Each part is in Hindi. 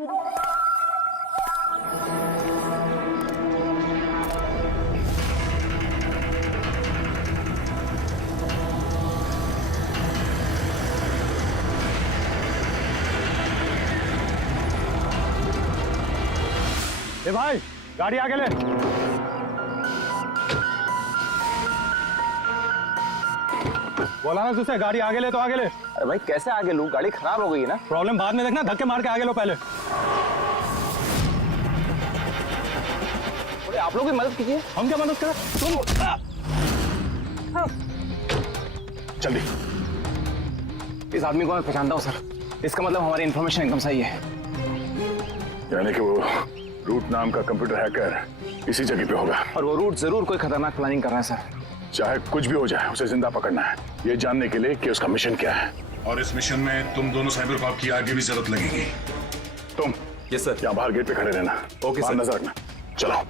ए भाई, गाड़ी आगे ले। बोला ना तुझसे, गाड़ी आगे ले तो आगे ले। अरे भाई कैसे आगे लूं, गाड़ी खराब हो गई है ना। प्रॉब्लम बाद में देखना, धक्के मार के आगे लो पहले। अरे आप लोग भी मदद कीजिए। हम क्या मदद करें, तुम जल्दी। इस आदमी को मैं पहचानता हूँ सर, इसका मतलब हमारी इन्फॉर्मेशन एकदम सही है। यानी कि वो रूट नाम का कंप्यूटर हैकर इसी जगह पे होगा, और वो रूट जरूर कोई खतरनाक प्लानिंग कर रहा है सर। चाहे कुछ भी हो जाए उसे जिंदा पकड़ना है, ये जानने के लिए कि उसका मिशन क्या है। और इस मिशन में तुम दोनों साइबर कॉप की आगे भी जरूरत लगेगी। तुम यस सर। यहाँ बाहर गेट पे खड़े रहना। ओके बाहर सर। नजर रखना। चलो।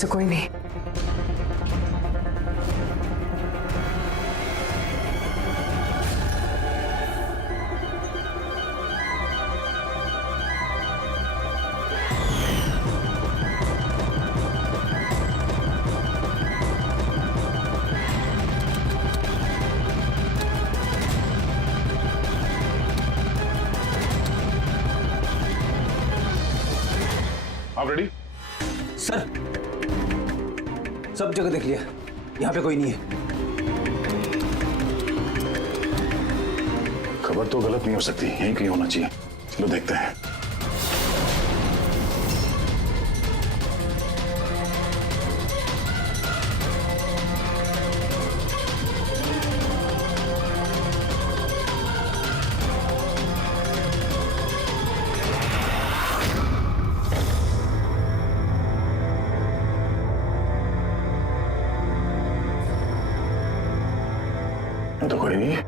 तो कोई नहीं। आप रेडी? सर सब जगह देख लिया, यहाँ पे कोई नहीं है। खबर तो गलत नहीं हो सकती, यहीं कहीं होना चाहिए। चलो देखते हैं। तो कोई नहीं है।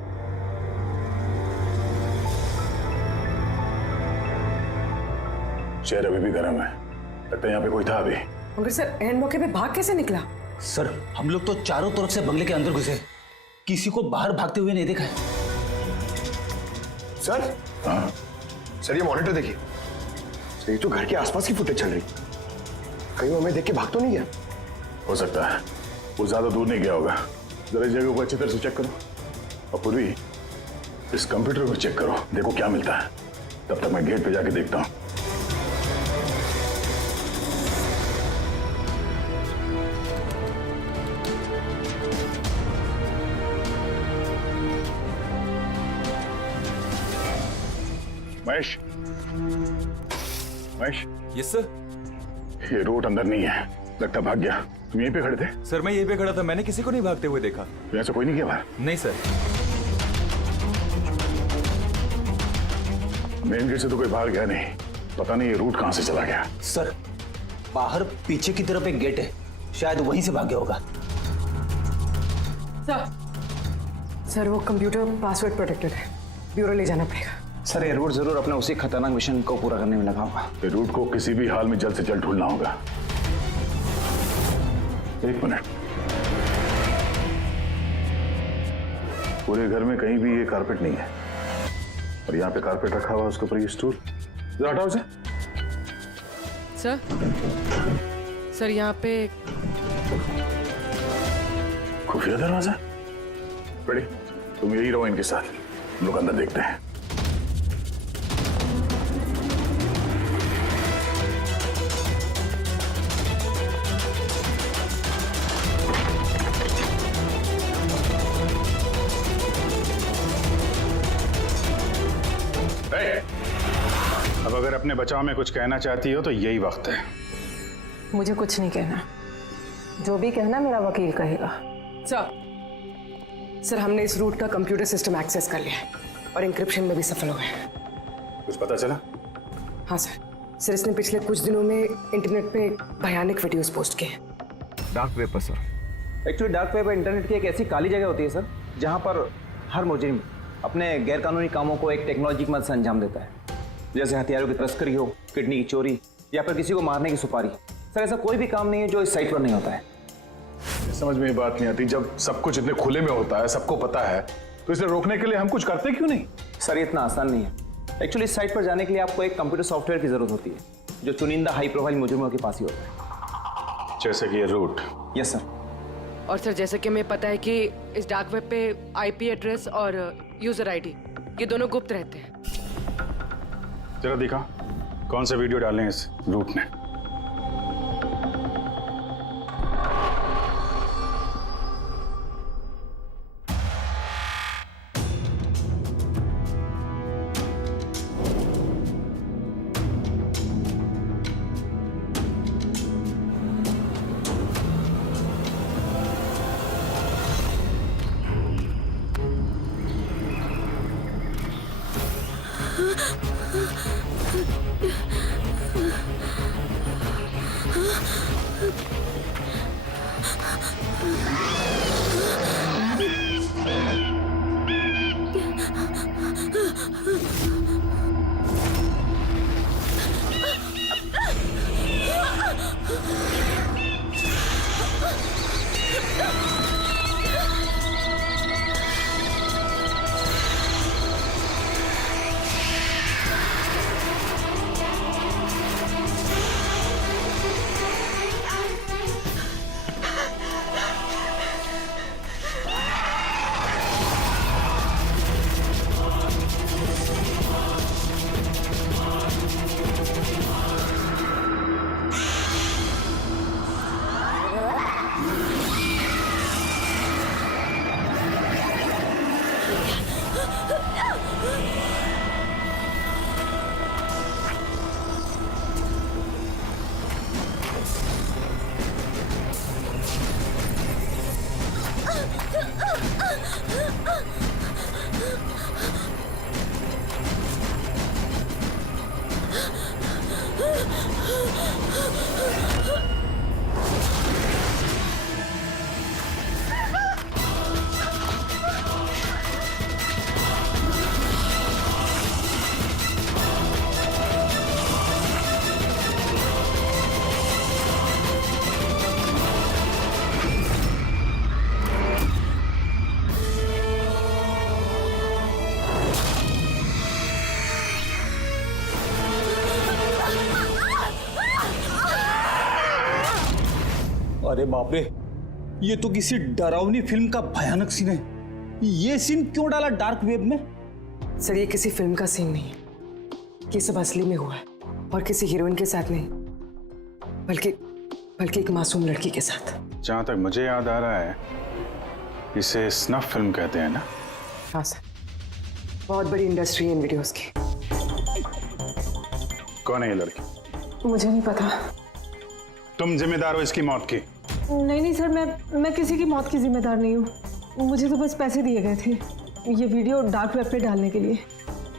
शहर अभी भी गर्म है, लगता है यहाँ पे कोई था अभी। मगर सर एंड मौके पे भाग कैसे निकला? सर हम लोग तो चारों तरफ से बंगले के अंदर घुसे, किसी को बाहर भागते हुए नहीं देखा है। सर हाँ सर ये मॉनिटर देखिए, ये तो घर के आसपास की फुटेज चल रही, कहीं वो हमें देख के भाग तो नहीं गया? हो सकता है, वो ज्यादा दूर नहीं गया होगा। जरा इस जगह को अच्छी तरह से चेक करो, और पूर्वी इस कंप्यूटर को चेक करो, देखो क्या मिलता है। तब तक मैं गेट पे जाके देखता हूँ। Mahesh, Mahesh, yes sir. ये रोड अंदर नहीं है, लगता भाग गया। तुम यहीं पे खड़े थे? सर मैं यहीं पे खड़ा था, मैंने किसी को नहीं भागते हुए देखा। यहाँ से कोई नहीं गया बाहर? नहीं सर। मेन गेट से तो कोई बाहर गया नहीं, पता नहीं ये रूट कहां से चला गया। सर बाहर पीछे की तरफ एक गेट है, शायद वहीं से भागे होगा। सर वो कंप्यूटर पासवर्ड प्रोटेक्टेड है, ब्यूरो ले जाना पड़ेगा। सर ये रूट जरूर अपने उसी खतरनाक मिशन को पूरा करने में लगा होगा। ये रूट को किसी भी हाल में जल्द से जल्द ढूंढना होगा। एक मिनट, पूरे घर में कहीं भी ये कारपेट नहीं है, और यहाँ पे कारपेट रखा हुआ है, उसके ऊपर ये स्टूल। जरा हटाओ इसे। सर यहाँ पे खुफिया दरवाजा। बड़ी, तुम यही रहो इनके साथ, हम लोग अंदर देखते हैं। अब अगर अपने बचाव में कुछ कहना चाहती हो तो यही वक्त है। मुझे कुछ नहीं कहना, जो भी कहना मेरा वकील कहेगा। सर हमने इस रूट का कंप्यूटर सिस्टम एक्सेस कर लिया है और इंक्रिप्शन में भी सफल हो गए। कुछ पता चला? हाँ सर इसने पिछले कुछ दिनों में इंटरनेट पे भयानक वीडियोस पोस्ट किए हैं। डार्क वेब पर sir. Actually dark web internet की एक ऐसी काली जगह होती है सर, जहाँ पर हर मुजरिम अपने गैरकानूनी कामों को एक टेक्नोलॉजी की मदद से अंजाम देता है, जैसे हथियारों की तस्करी हो, किडनी की चोरी, या फिर किसी को मारने की सुपारी। सर ऐसा कोई भी काम नहीं है जो इस साइट पर नहीं होता है। समझ में ये बात नहीं आती, जब सब कुछ इतने खुले में होता है, सबको पता है, तो इसे रोकने के लिए हम कुछ करते क्यों नहीं? सर ये इतना आसान नहीं है। एक्चुअली इस साइट पर जाने के लिए आपको एक कंप्यूटर सॉफ्टवेयर की जरूरत होती है, जो चुनिंदा हाई प्रोफाइल मुजरिमों के पास ही होता है। जैसे कि ये रूट। Yes sir. और सर जैसे कि हमें पता है कि इस डार्क वेब पे IP एड्रेस और यूजर ID ये दोनों गुप्त रहते हैं। जरा दिखा कौन सा वीडियो डालें इस रूट ने। अरे बाप रे, ये तो किसी डरावनी फिल्म का भयानक सीन है। ये सीन क्यों डाला डार्क वेब में? सर ये किसी फिल्म का सीन नहीं है, ये सब असली में हुआ है और किसी हीरोइन के साथ नहीं, बल्कि एक मासूम लड़की के साथ। जहां तक मुझे याद आ रहा है इसे स्नफ फिल्म कहते हैं ना? हाँ सर, बहुत बड़ी इंडस्ट्री है इन वीडियोस की। कौन है ये लड़की? मुझे नहीं पता। तुम जिम्मेदार हो इसकी मौत की? नहीं सर, मैं किसी की मौत की जिम्मेदार नहीं हूँ। मुझे तो बस पैसे दिए गए थे ये वीडियो डार्क वेब पे डालने के लिए,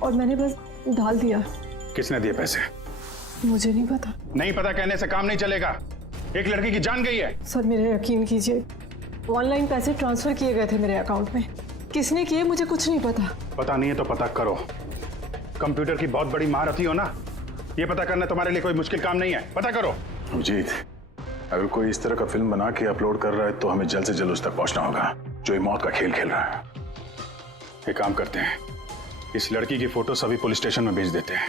और मैंने बस डाल दिया। किसने दिए पैसे? मुझे नहीं पता। नहीं पता कहने से काम नहीं चलेगा। एक लड़की की जान गई है। सर मेरे यकीन कीजिए, ऑनलाइन पैसे ट्रांसफर किए गए थे मेरे अकाउंट में। किसने किए मुझे कुछ नहीं पता। पता नहीं है तो पता करो। कंप्यूटर की बहुत बड़ी महारथी हो ना, ये पता करना तुम्हारे लिए कोई मुश्किल काम नहीं है। पता करो। अभिजीत, अगर कोई इस तरह का फिल्म बना के अपलोड कर रहा है तो हमें जल्द से जल्द उस तक पहुंचना होगा जो ये मौत का खेल खेल रहा है। एक काम करते हैं, इस लड़की की फोटो सभी पुलिस स्टेशन में भेज देते हैं।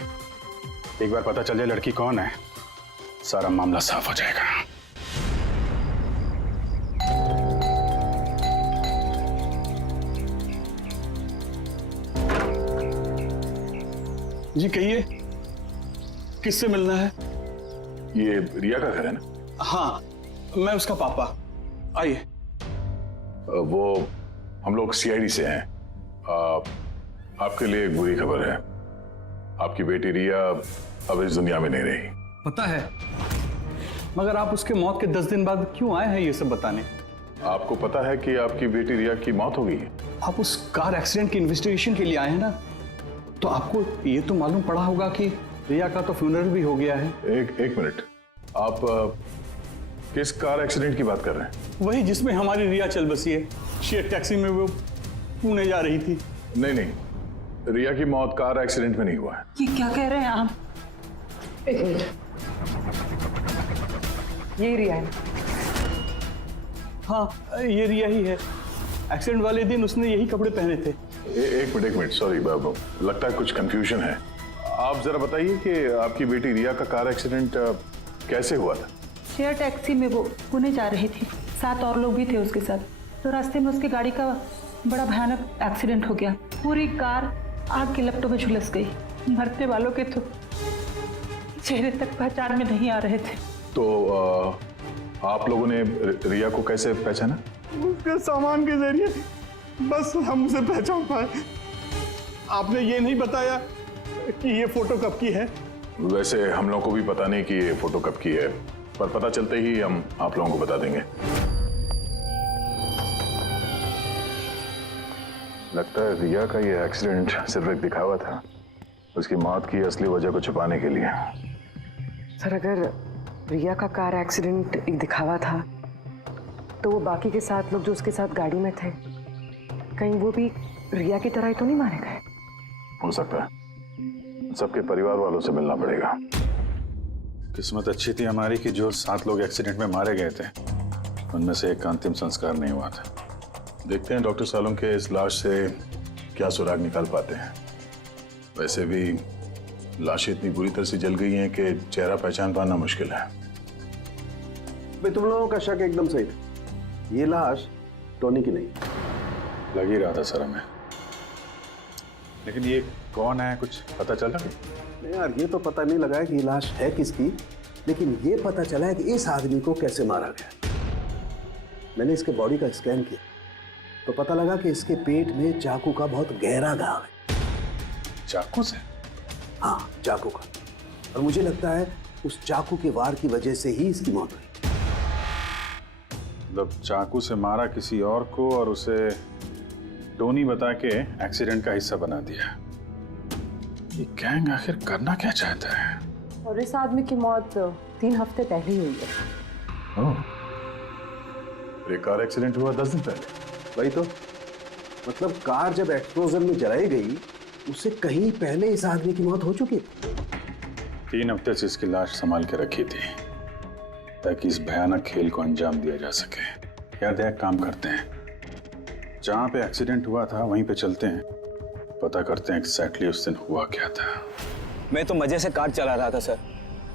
एक बार पता चल जाए लड़की कौन है, सारा मामला साफ हो जाएगा। जी कहिए, किससे मिलना है? ये रिया का घर है ना? हाँ, मैं उसका पापा। आइए। वो हम लोग सीआईडी से हैं। आपके लिए एक बुरी खबर है। आपकी बेटी रिया अब इस दुनिया में नहीं रही। पता है, मगर आप उसके मौत के 10 दिन बाद क्यों आए हैं ये सब बताने? आपको पता है कि आपकी बेटी रिया की मौत हो गई है? आप उस कार एक्सीडेंट की इन्वेस्टिगेशन के लिए आए हैं ना, तो आपको ये तो मालूम पड़ा होगा कि रिया का तो फ्यूनरल भी हो गया है। एक मिनट, आप किस कार एक्सीडेंट की बात कर रहे हैं? वही जिसमें हमारी रिया चल बसी है। शेयर टैक्सी में वो पुणे जा रही थी। नहीं, रिया की मौत कार एक्सीडेंट में नहीं हुआ है। ये क्या कह रहे हैं आप? एक मिनट, यही रिया है। हाँ, ये रिया ही है। एक्सीडेंट वाले दिन उसने यही कपड़े पहने थे। एक मिनट, सॉरी बाबू, लगता है कुछ कंफ्यूजन है। आप जरा बताइए कि आपकी बेटी रिया का कार एक्सीडेंट कैसे हुआ था? शेयर टैक्सी में वो पुणे जा रही थी, 7 और लोग भी थे उसके साथ। तो रास्ते में उसकी गाड़ी का बड़ा भयानक एक्सीडेंट हो गया। पूरी कार आग की लपटों में झुलस गई। मरने वालों के तो चेहरे तक पहचान में नहीं आ रहे थे। तो आप लोगों ने रिया को कैसे पहचाना? उसके सामान के जरिए बस हम उसे पहचान पाए। आपने ये नहीं बताया कि ये फोटो कब की है? वैसे हम लोगों को भी पता नहीं कि ये फोटो कब की है, पर पता चलते ही हम आप लोगों को बता देंगे। लगता है रिया का ये एक्सीडेंट सिर्फ एक दिखावा था, उसकी मौत की असली वजह को छुपाने के लिए। सर, अगर रिया का कार एक्सीडेंट एक दिखावा था, तो वो बाकी के 7 लोग जो उसके साथ गाड़ी में थे, कहीं वो भी रिया की तरह ही तो नहीं मारे गए? हो सकता है। सबके परिवार वालों से मिलना पड़ेगा। किस्मत अच्छी थी हमारी कि जो 7 लोग एक्सीडेंट में मारे गए थे, उनमें से एक का अंतिम संस्कार नहीं हुआ था। देखते हैं डॉक्टर सालों के इस लाश से क्या सुराग निकाल पाते हैं। वैसे भी लाशें इतनी बुरी तरह से जल गई हैं कि चेहरा पहचान पाना मुश्किल है। तुम लोगों का शक एकदम सही था। ये लाश टोनी की नहीं। लग ही रहा था सर हमें, लेकिन ये कौन है कुछ पता चला? नहीं यार, ये तो पता नहीं लगा है कि ये लाश है किसकी, लेकिन ये पता चला है कि इस आदमी को कैसे मारा गया। मैंने इसके बॉडी का स्कैन किया तो पता लगा कि इसके पेट में चाकू का बहुत गहरा घाव है। चाकू से? हाँ, चाकू का। और मुझे लगता है उस चाकू के वार की वजह से ही इसकी मौत हुई। मतलब चाकू से मारा किसी और को और उसे टोनी बता के एक्सीडेंट का हिस्सा बना दिया। ये गैंग आखिर करना क्या चाहता है? और इस आदमी की मौत 3 हफ्ते पहले ही हुई है। ये कार एक्सीडेंट हुआ 10 दिन पहले। वही तो, मतलब कार जब एक्सप्लोजन में जलाई गई, उससे कहीं पहले इस आदमी की मौत हो चुकी। 3 हफ्ते से इसकी लाश संभाल के रखी थी ताकि इस भयानक खेल को अंजाम दिया जा सके। यार एक काम करते हैं, जहां पे एक्सीडेंट हुआ था वहीं पे चलते हैं, पता करते हैं एग्जैक्टली उस दिन हुआ क्या था। मैं तो मजे से कार चला रहा था सर,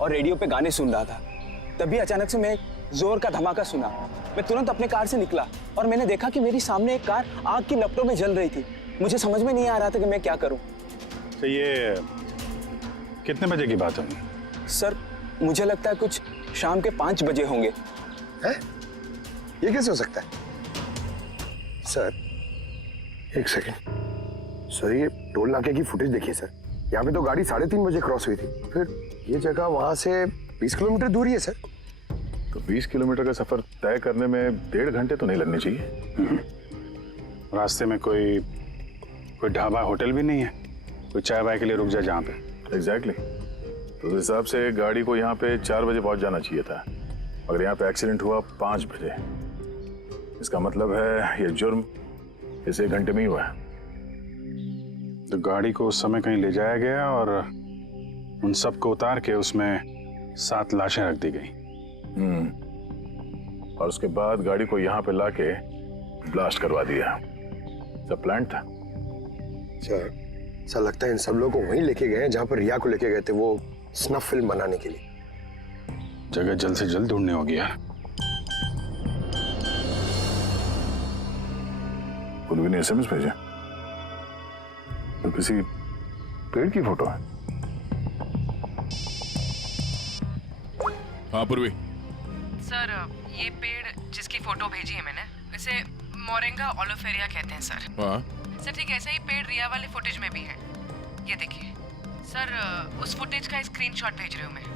और रेडियो पे गाने सुन रहा था। तभी अचानक से मैं जोर का धमाका सुना। मैं तुरंत अपने कार से निकला और मैंने देखा कि मेरी सामने एक कार आग की लपटों में जल रही थी। मुझे समझ में नहीं आ रहा था कि मैं क्या करूं। तो ये कितने बजे की बात होगी? सर, मुझे लगता है कुछ शाम के 5 बजे होंगे। है? ये कैसे हो सकता है? सर, एक सेकेंड सर, ये टोल नाके की फुटेज देखिए सर। यहाँ पे तो गाड़ी 3:30 बजे क्रॉस हुई थी। फिर ये जगह वहां से 20 किलोमीटर दूर ही है सर। तो 20 किलोमीटर का सफर तय करने में 1.5 घंटे तो नहीं लगने चाहिए। रास्ते में कोई ढाबा होटल भी नहीं है, कोई चाय वाय के लिए रुक जाए जहाँ पे? एग्जैक्टली। तो उस हिसाब से गाड़ी को यहाँ पे 4 बजे पहुंच जाना चाहिए था, मगर यहाँ पे एक्सीडेंट हुआ 5 बजे। इसका मतलब है ये जुर्म इस 1 घंटे में ही हुआ है। तो गाड़ी को उस समय कहीं ले जाया गया और उन सबको उतार के उसमें 7 लाशें रख दी गई। और उसके बाद गाड़ी को यहाँ पे लाके ब्लास्ट करवा दिया। सब प्लान था। सर, ऐसा लगता है इन सब लोगों को वहीं लेके गए हैं जहां पर रिया को लेके गए थे, वो स्नफ फिल्म बनाने के लिए। जगह जल्द से जल्द ढूंढनी होगी यार। पूर्वी ने एसएमएस भेजा तो किसी पेड़ की फोटो है। हाँ पूर्वी। सर, ये पेड़ जिसकी फोटो भेजी है मैंने, इसे मोरिंगा ओलिफेरिया कहते हैं सर। हाँ सर ठीक ऐसा ही पेड़ रिया वाले फुटेज में भी है। ये देखिए सर, उस फुटेज का स्क्रीनशॉट भेज रही हूँ मैं।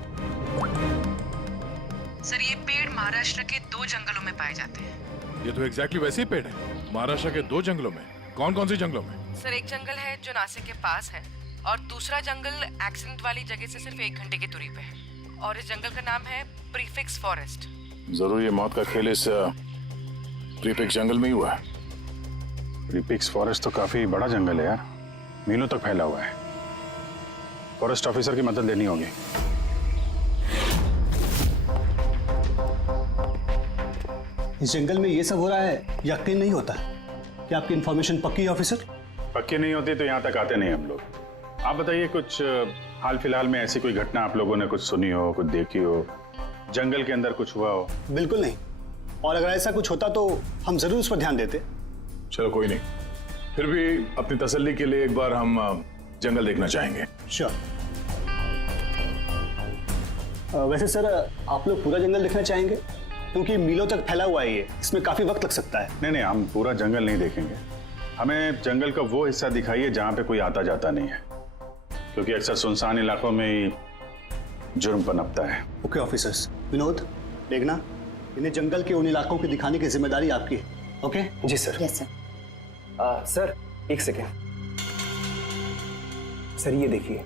सर ये पेड़ महाराष्ट्र के 2 जंगलों में पाए जाते हैं। ये तो एग्जैक्टली वैसे ही पेड़ है, महाराष्ट्र के 2 जंगलों में। कौन कौन सी जंगलों में? सर एक जंगल है जो नासिक के पास है, और दूसरा जंगल एक्सीडेंट वाली जगह से सिर्फ 1 घंटे की दूरी पे है, और इस जंगल का नाम है प्रीफिक्स फॉरेस्ट। जरूर ये मौत का खेल इस प्रीफिक्स जंगल में ही हुआ है। प्रीफिक्स फॉरेस्ट तो काफी बड़ा जंगल है यार, मीलों तक फैला हुआ है। फॉरेस्ट ऑफिसर की मदद लेनी होगी। इस जंगल में ये सब हो रहा है, यकीन नहीं होता कि आपकी इंफॉर्मेशन पक्की है ऑफिसर। पक्की नहीं होती तो यहाँ तक आते नहीं हम लोग। आप बताइए, कुछ हाल फिलहाल में ऐसी कोई घटना आप लोगों ने कुछ सुनी हो, कुछ देखी हो, जंगल के अंदर कुछ हुआ हो? बिल्कुल नहीं, और अगर ऐसा कुछ होता तो हम जरूर उस पर ध्यान देते। चलो कोई नहीं, फिर भी अपनी तसल्ली के लिए एक बार हम जंगल देखना चाहेंगे। श्योर। वैसे सर, आप लोग पूरा जंगल देखना चाहेंगे? क्योंकि मीलों तक फैला हुआ है ये, इसमें काफी वक्त लग सकता है। नहीं, हम पूरा जंगल नहीं देखेंगे। हमें जंगल का वो हिस्सा दिखाइए जहाँ पे कोई आता जाता नहीं है, क्योंकि अक्सर सुनसान इलाकों में ही जुर्म पनपता है। Okay officers. विनोद, देखना, इन्हें जंगल के उन इलाकों की दिखाने की जिम्मेदारी आपकी है। ओके? जी सर। Yes sir. सर एक सेकेंड। सर ये देखिए,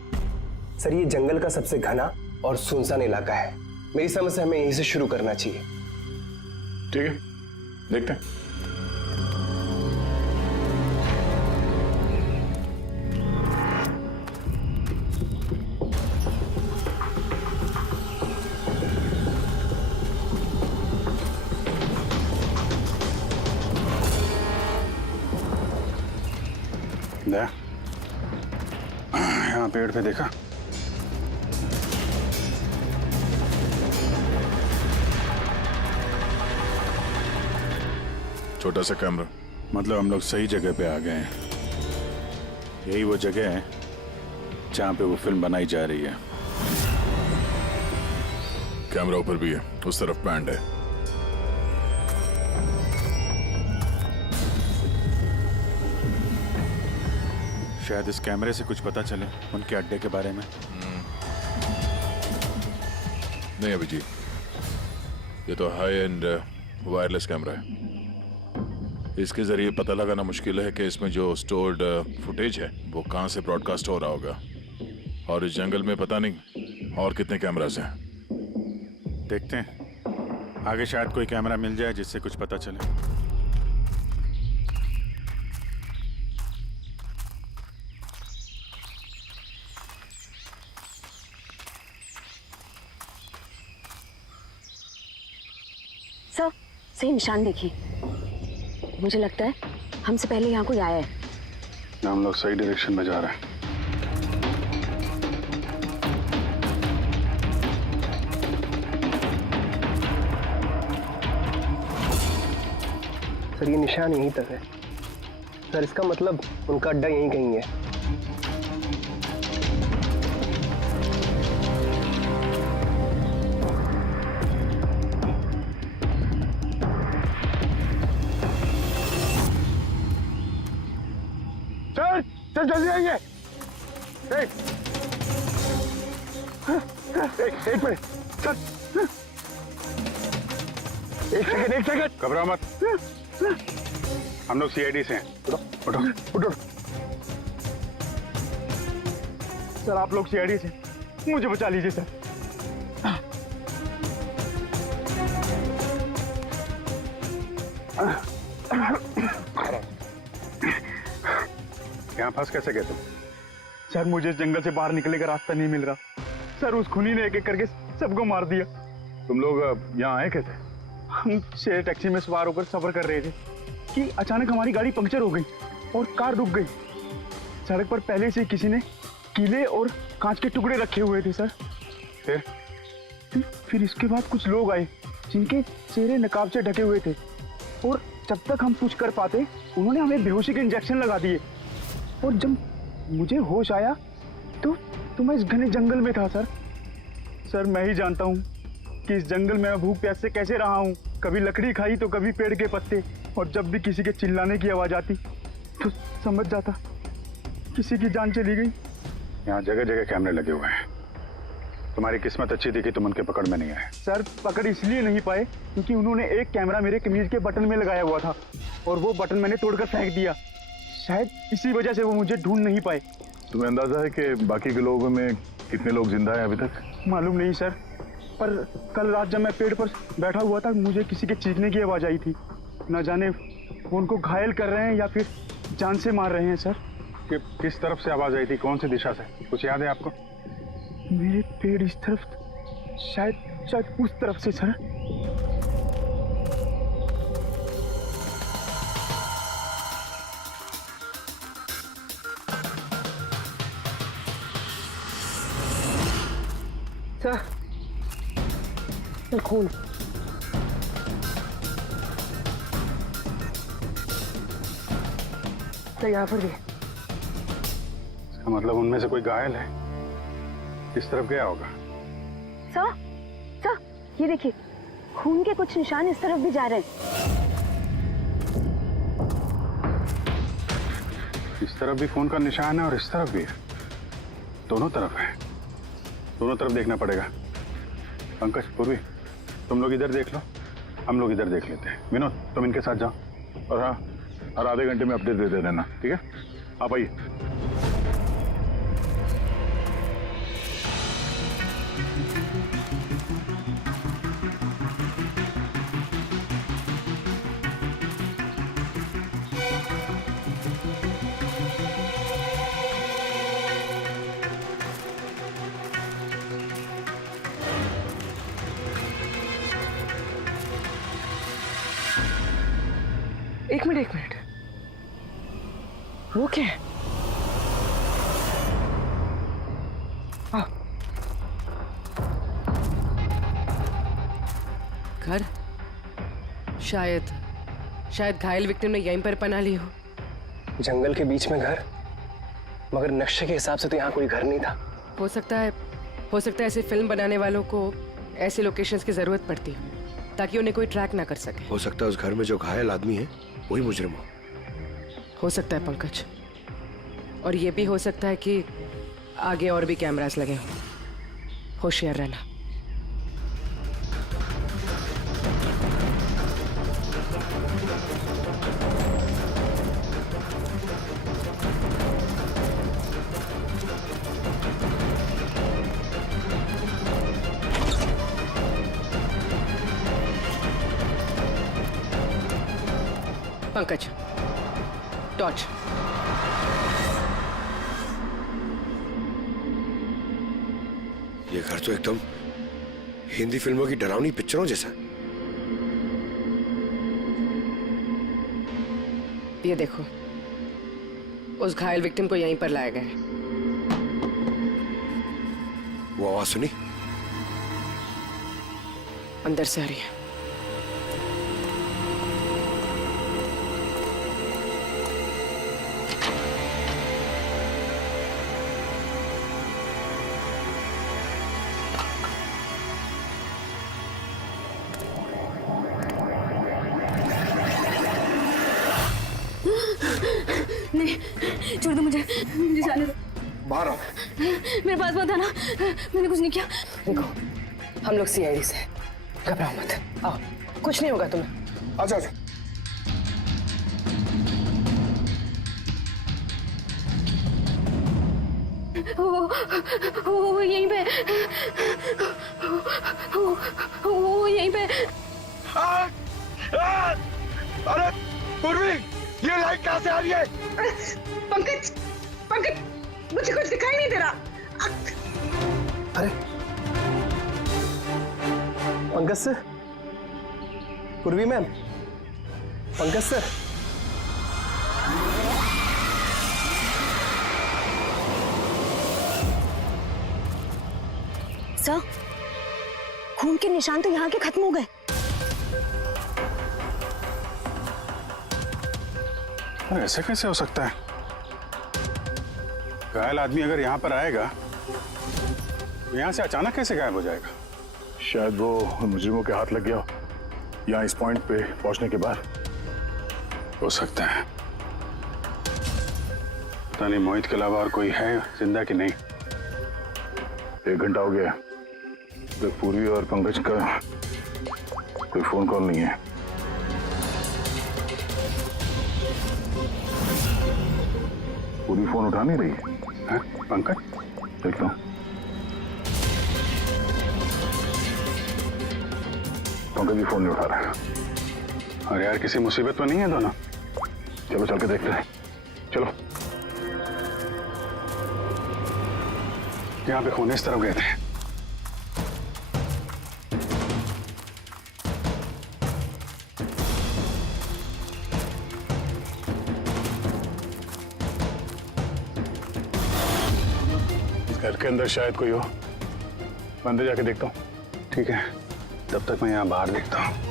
सर ये जंगल का सबसे घना और सुनसान इलाका है। मेरी समझ से हमें यहीं से शुरू करना चाहिए। ठीक है, देखते हैं। यहाँ पेड़ पे देखा? छोटा सा कैमरा। मतलब हम लोग सही जगह पे आ गए हैं। यही वो जगह है जहाँ पे वो फिल्म बनाई जा रही है। कैमरा ऊपर भी है, उस तरफ पैंड है। शायद इस कैमरे से कुछ पता चले उनके अड्डे के बारे में। नहीं अभिजीत, ये तो हाई एंड वायरलेस कैमरा है। इसके जरिए पता लगाना मुश्किल है कि इसमें जो स्टोर्ड फुटेज है वो कहाँ से ब्रॉडकास्ट हो रहा होगा, और इस जंगल में पता नहीं और कितने कैमरास हैं। देखते हैं, आगे शायद कोई कैमरा मिल जाए जिससे कुछ पता चले। सर, सही निशान देखिए। मुझे लगता है हमसे पहले यहाँ कोई आया है। हम लोग सही डायरेक्शन में जा रहे हैं। सर ये निशान यहीं तक है। सर इसका मतलब उनका अड्डा यहीं कहीं है। सर जल्दी आइए। एक मिनट सर, एक सेकंड। घबराओ मत, हम लोग सीआईडी से हैं। उठो उठो। सर आप लोग सीआईडी से, मुझे बचा लीजिए सर। यहाँ फंस कैसे गए तुम? सर मुझे इस जंगल से बाहर निकलने का रास्ता नहीं मिल रहा। सर उस खूनी ने एक एक करके सबको मार दिया। तुम लोग यहाँ आए कैसे? हम शेयर टैक्सी में सवार होकर सफर कर रहे थे कि अचानक हमारी गाड़ी पंक्चर हो गई और कार रुक गई। सड़क पर पहले से किसी ने कीले और कांच के टुकड़े रखे हुए थे सर। फिर इसके बाद कुछ लोग आए जिनके चेहरे नकाब से ढके हुए थे, और जब तक हम कुछ कर पाते उन्होंने हमें बेहोशी के इंजेक्शन लगा दिए। और जब मुझे होश आया तो मैं इस घने जंगल में था सर। मैं ही जानता हूँ कि इस जंगल में मैं भूख प्यास से कैसे रहा हूँ। कभी लकड़ी खाई तो कभी पेड़ के पत्ते, और जब भी किसी के चिल्लाने की आवाज आती तो समझ जाता किसी की जान चली गई। यहाँ जगह जगह कैमरे लगे हुए हैं। तुम्हारी किस्मत अच्छी थी कि तुम उनके पकड़ में नहीं आए। सर पकड़ इसलिए नहीं पाए क्योंकि उन्होंने एक कैमरा मेरे कमीज के बटन में लगाया हुआ था, और वो बटन मैंने तोड़कर फेंक दिया। शायद इसी वजह से वो मुझे ढूंढ नहीं पाए। तुम्हें अंदाजा है कि बाकी के लोगों में कितने लोग जिंदा हैं अभी तक? मालूम नहीं सर, पर कल रात जब मैं पेड़ पर बैठा हुआ था मुझे किसी के चीखने की आवाज आई थी। न जाने वो उनको घायल कर रहे हैं या फिर जान से मार रहे हैं सर। कि किस तरफ से आवाज आई थी, कौन सी दिशा से, कुछ याद है आपको? मेरे पेड़ इस तरफ, शायद उस तरफ से सर। सर खून। तो यहाँ पर भी। इसका मतलब उनमें से कोई घायल है। किस तरफ गया होगा? सर ये देखिए, खून के कुछ निशान इस तरफ भी जा रहे हैं। इस तरफ भी खून का निशान है और इस तरफ भी है। दोनों तरफ है। दोनों तरफ देखना पड़ेगा। पंकज, पूर्वी, तुम लोग इधर देख लो, हम लोग इधर देख लेते हैं। विनोद, तुम इनके साथ जाओ, और हाँ, हर आधे घंटे में अपडेट देते रहना, ठीक है? आप आइए। एक मिनट, वो क्या है? घर, शायद घायल विक्टिम ने यहीं पर पनाह ली हो। जंगल के बीच में घर, मगर नक्शे के हिसाब से तो यहाँ कोई घर नहीं था। हो सकता है ऐसे फिल्म बनाने वालों को ऐसे लोकेशंस की जरूरत पड़ती हो ताकि उन्हें कोई ट्रैक ना कर सके। हो सकता है उस घर में जो घायल आदमी है वही मुजरिम हो सकता है पंकज, और ये भी हो सकता है कि आगे और भी कैमरास लगे हों। होशियार रहना। पंकज, टॉर्च। ये घर तो एकदम हिंदी फिल्मों की डरावनी पिक्चरों जैसा। ये देखो, उस घायल विक्टिम को यहीं पर लाया गया है। वो आवाज सुनी? अंदर से आ रही है। नहीं, छोड़ दो मुझे जाने दो। बाहर आओ। मेरे पास मत आना, मैंने कुछ नहीं किया। देखो, हम लोग सीआईडी से, घबराओ मत। आओ, कुछ नहीं होगा तुम्हें। आजा। वो यहीं पे, वो यहीं पे। अरे पूर्वी, ये लाइट कहाँ से आ रही है? पंकज, मुझे कुछ दिखाई नहीं दे रहा। अरे पंकज सर, पूर्वी मैम, पंकज सर। खून के निशान तो यहाँ के खत्म हो गए। अरे ऐसे कैसे हो सकता है? घायल आदमी अगर यहाँ पर आएगा तो यहाँ से अचानक कैसे गायब हो जाएगा? शायद वो मुजरिमों के हाथ लग गया हो यहाँ इस पॉइंट पे पहुंचने के बाद। हो सकता है। पता नहीं मोहित के अलावा और कोई है जिंदा कि नहीं। 1 घंटा हो गया तो पूर्वी और पंकज का कोई फोन कॉल नहीं है। पूरी फोन उठा नहीं रही है। पंकज देखता हूँ। पंकज भी फोन नहीं उठा रहा है। अरे यार किसी मुसीबत में नहीं है दोनों? चलो चल के देखते हैं। चलो। यहाँ पे खून इस तरफ गए थे। घर के अंदर शायद कोई हो। मैं अंदर जाके देखता हूँ। ठीक है, तब तक मैं यहाँ बाहर देखता हूँ।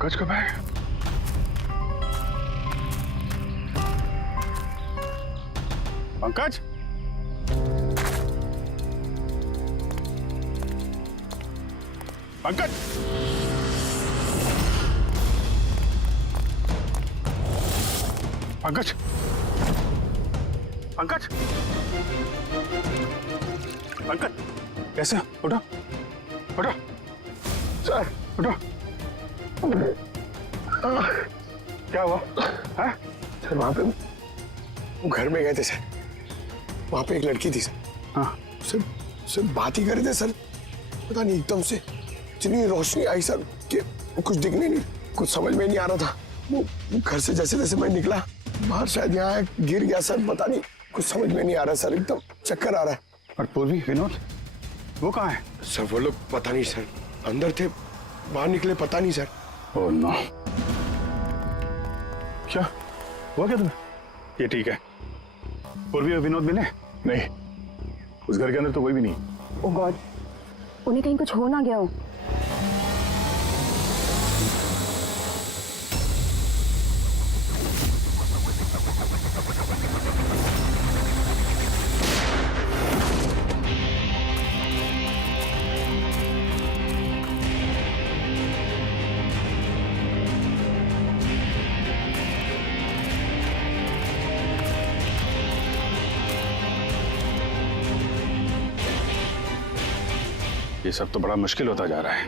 पंकज कब है? पंकज? पंकज? पंकज? पंकज? पंकज? कैसे? उठो, उठो, सर, उठो। क्या हुआ? हाँ? सर वहाँ पे वो घर में गए थे सर। वहाँ पे एक लड़की थी सर। हाँ। सर बात ही कर रहे थे सर। पता नहीं एकदम से इतनी रोशनी आई सर कि कुछ दिखने नहीं, कुछ समझ में नहीं आ रहा था। वो घर से जैसे जैसे मैं निकला बाहर शायद यहाँ गिर गया सर। पता नहीं कुछ समझ में नहीं आ रहा सर, एकदम चक्कर आ रहा है। और पूर्वी, विनोद, वो कहाँ है? सर वो लोग पता नहीं सर, अंदर थे, बाहर निकले पता नहीं सर। Oh no. क्या हुआ क्या तुम्हें? ये ठीक है। पूर्वी और विनोद मिले? नहीं, उस घर के अंदर तो कोई भी नहीं। ओह गॉड, उन्हें कहीं कुछ हो ना गया हो। ये सब तो बड़ा मुश्किल होता जा रहा है।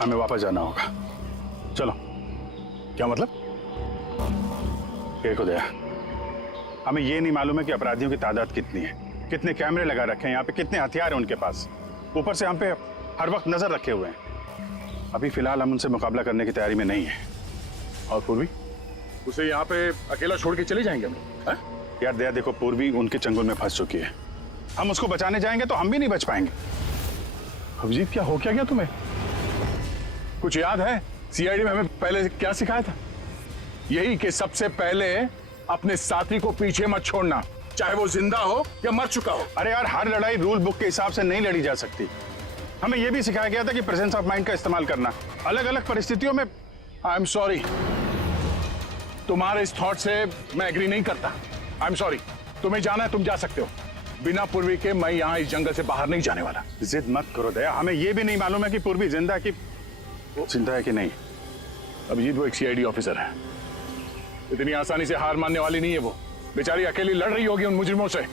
हमें वापस जाना होगा। चलो। क्या मतलब? देखो दया, हमें ये नहीं मालूम है कि अपराधियों की तादाद कितनी है, कितने कैमरे लगा रखे हैं यहाँ पे, कितने हथियार हैं उनके पास। ऊपर से हम पे हर वक्त नजर रखे हुए हैं। अभी फिलहाल हम उनसे मुकाबला करने की तैयारी में नहीं है। और पूर्वी, उसे यहाँ पे अकेला छोड़ के चले जाएंगे हम लोग? यार दया देखो, पूर्वी उनके चंगुल में फंस चुकी है। हम उसको बचाने जाएंगे तो हम भी नहीं बच पाएंगे। अभिजीत क्या हो क्या गया तुम्हें? कुछ याद है सीआईडी में हमें पहले क्या सिखाया था? यही कि सबसे पहले अपने साथी को पीछे मत छोड़ना, चाहे वो जिंदा हो या मर चुका हो। अरे यार, हर लड़ाई रूल बुक के हिसाब से नहीं लड़ी जा सकती। हमें यह भी सिखाया गया था कि प्रेजेंस ऑफ माइंड का इस्तेमाल करना अलग अलग परिस्थितियों में। आई एम सॉरी, तुम्हारे इस थॉट से मैं एग्री नहीं करता। I am sorry. तुम्हें जाना है तुम जा सकते हो, बिना पूर्वी के मैं यहाँ इस जंगल से बाहर नहीं जाने वाला। जिद मत करो दया, हमें यह भी नहीं मालूम है कि पूर्वी जिंदा है कि नहीं। अभिजीत वो एक सीआईडी ऑफिसर है, इतनी आसानी से हार मानने वाली नहीं है। वो बेचारी अकेली लड़ रही होगी उन मुजरिमों से।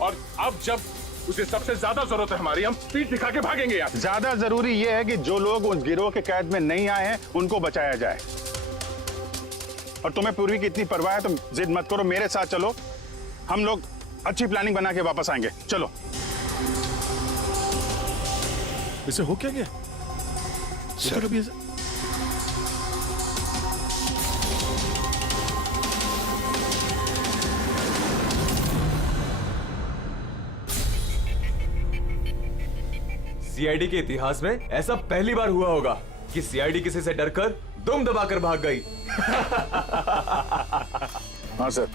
और अब जब उसे सबसे ज्यादा जरूरत है हमारी। हम पीठ दिखा के भागेंगे यहाँ। ज्यादा जरूरी यह है कि जो लोग उस गिरोह के कैद में नहीं आए हैं उनको बचाया जाए। और तुम्हें पूर्वी की इतनी परवाह है तो जिद मत करो, मेरे साथ चलो, हम लोग अच्छी प्लानिंग बना के वापस आएंगे। चलो। इसे हो क्या गया? सर अभी सीआईडी के इतिहास में ऐसा पहली बार हुआ होगा कि सीआईडी किसी से डरकर दुम दबाकर भाग गई। हाँ सर,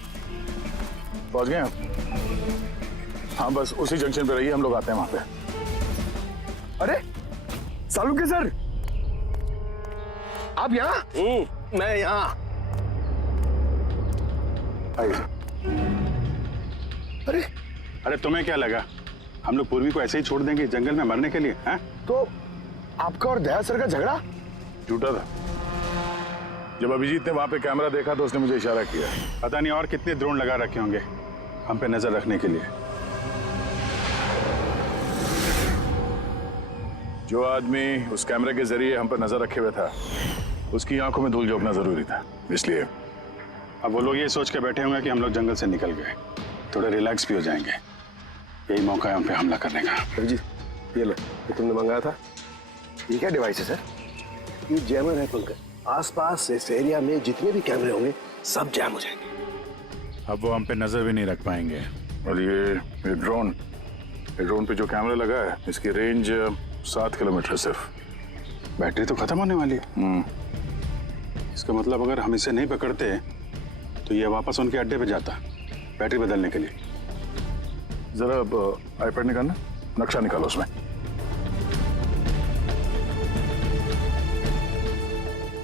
पहुंच गए आप? हाँ बस उसी जंक्शन पे रहिए, हम लोग आते हैं वहां पे। अरे सालुंके सर, आप यहाँ? मैं यहाँ। आइए। अरे तुम्हें क्या लगा हम लोग पूर्वी को ऐसे ही छोड़ देंगे जंगल में मरने के लिए? हैं? तो आपका और दया सर का झगड़ा झूठा था। जब अभिजीत ने वहां पे कैमरा देखा तो उसने मुझे इशारा किया। पता नहीं और कितने ड्रोन लगा रखे होंगे हम पे नजर रखने के लिए। जो आदमी उस कैमरे के जरिए हम पर नजर रखे हुए था, उसकी आंखों में धूल झोंकना जरूरी था, इसलिए। अब वो लोग ये सोच के बैठे होंगे कि हम लोग जंगल से निकल गए, थोड़े रिलैक्स भी हो जाएंगे। यही मौका है हम पे हमला करने का। अभिजीत, ये लो, ये तुमने मंगाया था। ये क्या डिवाइस है सर? ये जैमर है पंकज। आसपास इस एरिया में जितने भी कैमरे होंगे सब जैम हो जाएंगे। अब वो हम पे नजर भी नहीं रख पाएंगे। और ये ड्रोन पे जो कैमरा लगा है, इसकी रेंज 7 किलोमीटर है सिर्फ। बैटरी तो खत्म होने वाली है। इसका मतलब अगर हम इसे नहीं पकड़ते तो ये वापस उनके अड्डे पे जाता बैटरी बदलने के लिए। जरा आईपैड निकालना, नक्शा निकालो उसमें।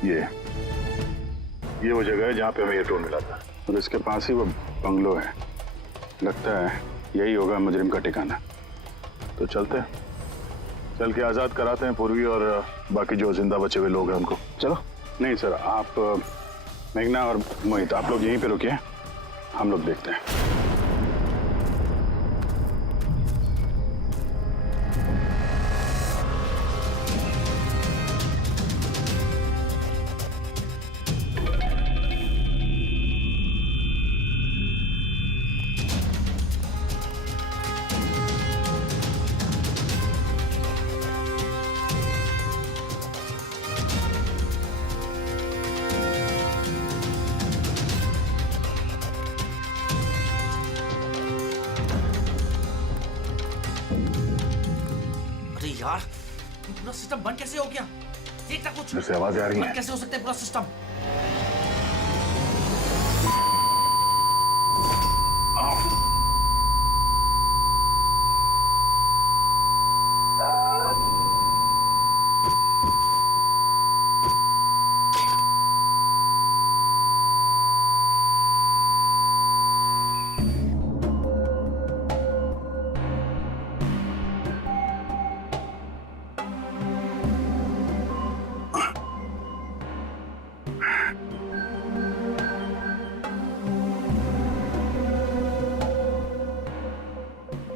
ये वो जगह है जहाँ पे हमें ये ड्रोन मिला था। और इसके पास ही वो बंगलो है। लगता है यही होगा मुजरिम का ठिकाना। तो चलते हैं, चल के आजाद कराते हैं पूर्वी और बाकी जो जिंदा बचे हुए लोग हैं उनको। चलो। नहीं सर, आप मेघना और मोहित आप लोग यहीं पे रुकिए, हम लोग देखते हैं। यार, पूरा सिस्टम बंद कैसे हो गया? देखता कुछ जैसे आवाजें आ रही हैं। कैसे हो सकता है पूरा सिस्टम?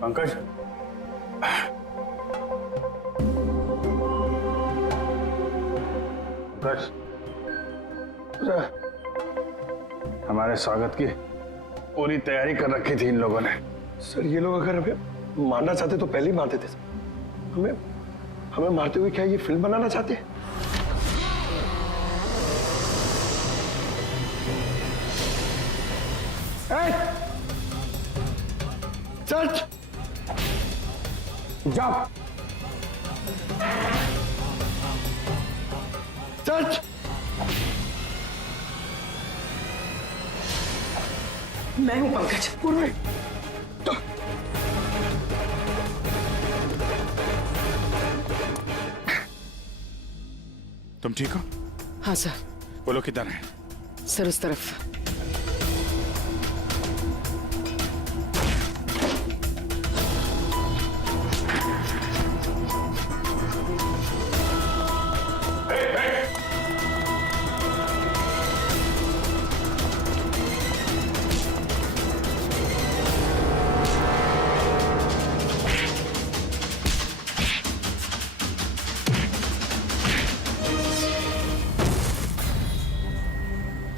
पंकज, पंकज, हमारे स्वागत की पूरी तैयारी कर रखी थी इन लोगों ने। सर ये लोग अगर हमें मारना चाहते तो पहले ही मार देते। हमें मारते हुए क्या ये फिल्म बनाना चाहते हैं? सर्च जाओ, सर्च। मैं हूं पंकज। पूर्वी, तुम ठीक हो? हाँ सर। वो लोग किधर हैं? सर उस तरफ।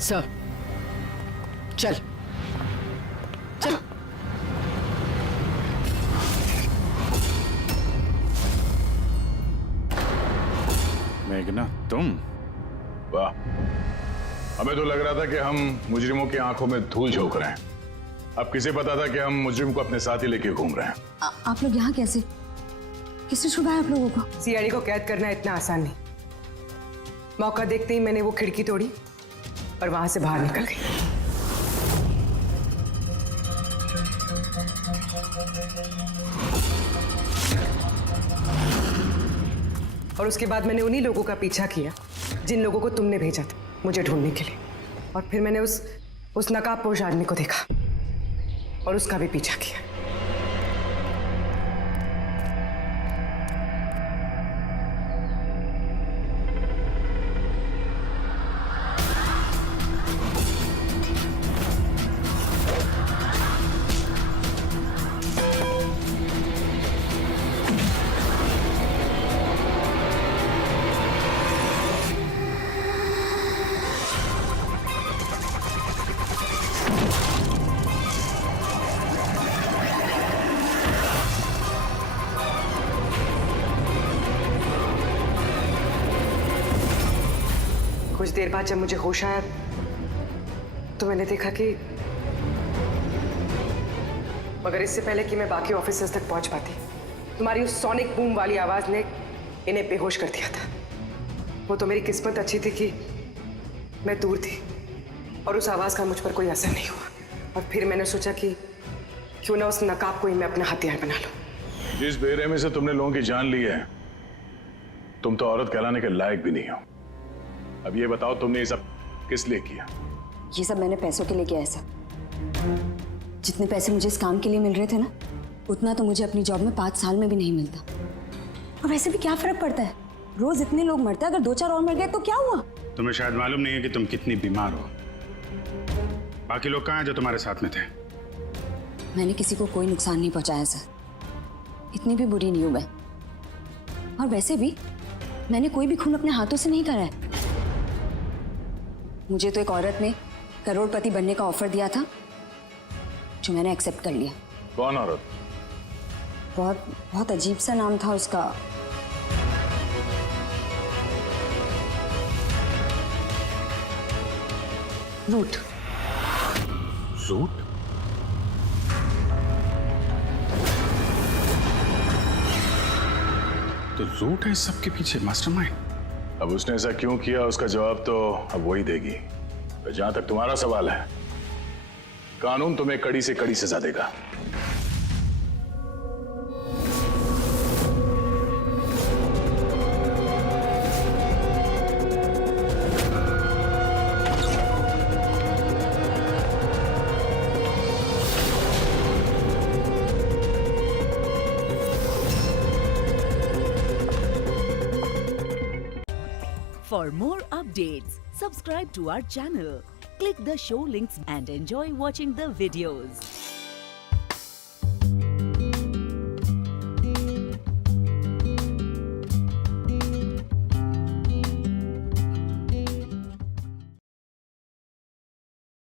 सर चल चल। मेघना तुम? वाह, हमें तो लग रहा था कि हम मुजरिमों की आंखों में धूल झोंक रहे हैं। अब किसे पता था कि हम मुजरिम को अपने साथ ही लेके घूम रहे हैं। आप लोग यहाँ कैसे? किसने छुड़ाया आप लोगों को? सीआईडी को कैद करना इतना आसान नहीं। मौका देखते ही मैंने वो खिड़की तोड़ी और वहां से बाहर निकल गई। और उसके बाद मैंने उन्हीं लोगों का पीछा किया जिन लोगों को तुमने भेजा था मुझे ढूंढने के लिए। और फिर मैंने उस नकाबपोश आदमी को देखा और उसका भी पीछा किया। कुछ देर बाद जब मुझे होश आया तो मैंने देखा कि मगर इससे पहले कि मैं बाकी ऑफिसर्स तक पहुंच पाती, तुम्हारी उस सोनिक बूम वाली आवाज ने इन्हें बेहोश कर दिया था। वो तो मेरी किस्मत अच्छी थी कि मैं दूर थी और उस आवाज का मुझ पर कोई असर नहीं हुआ। और फिर मैंने सोचा कि क्यों ना उस नकाब को ही मैं अपना हथियार बना लूं। जिस बेरहमी से तुमने लोगों की जान ली है, तुम तो औरत कहलाने के लायक भी नहीं हो। अब ये बताओ, तुमने ये सब किस लिए किया? ये सब मैंने पैसों के लिए किया है सर। जितने पैसे मुझे इस काम के लिए मिल रहे थे ना, उतना तो मुझे अपनी जॉब में 5 साल में भी नहीं मिलता। और वैसे भी क्या फर्क पड़ता है, रोज इतने लोग मरते हैं, अगर 2-4 और मर गए तो क्या हुआ? तुम्हें शायद मालूम नहीं है कि तुम कितनी बीमार हो। बाकी लोग कहाँ हैं जो तुम्हारे साथ में थे? मैंने किसी को कोई नुकसान नहीं पहुंचाया सर, इतनी भी बुरी नहीं हूं मैं। और वैसे भी मैंने कोई भी खून अपने हाथों से नहीं करा है। मुझे तो एक औरत ने करोड़पति बनने का ऑफर दिया था जो मैंने एक्सेप्ट कर लिया। कौन औरत? बहुत अजीब सा नाम था उसका। रूट। रूट? तो रूट है इस सब के पीछे मास्टरमाइंड। अब उसने ऐसा क्यों किया, उसका जवाब तो अब वही देगी। जहां तक तुम्हारा सवाल है, कानून तुम्हें कड़ी से कड़ी सजा देगा। For more updates, subscribe to our channel, click the show links and enjoy watching the videos.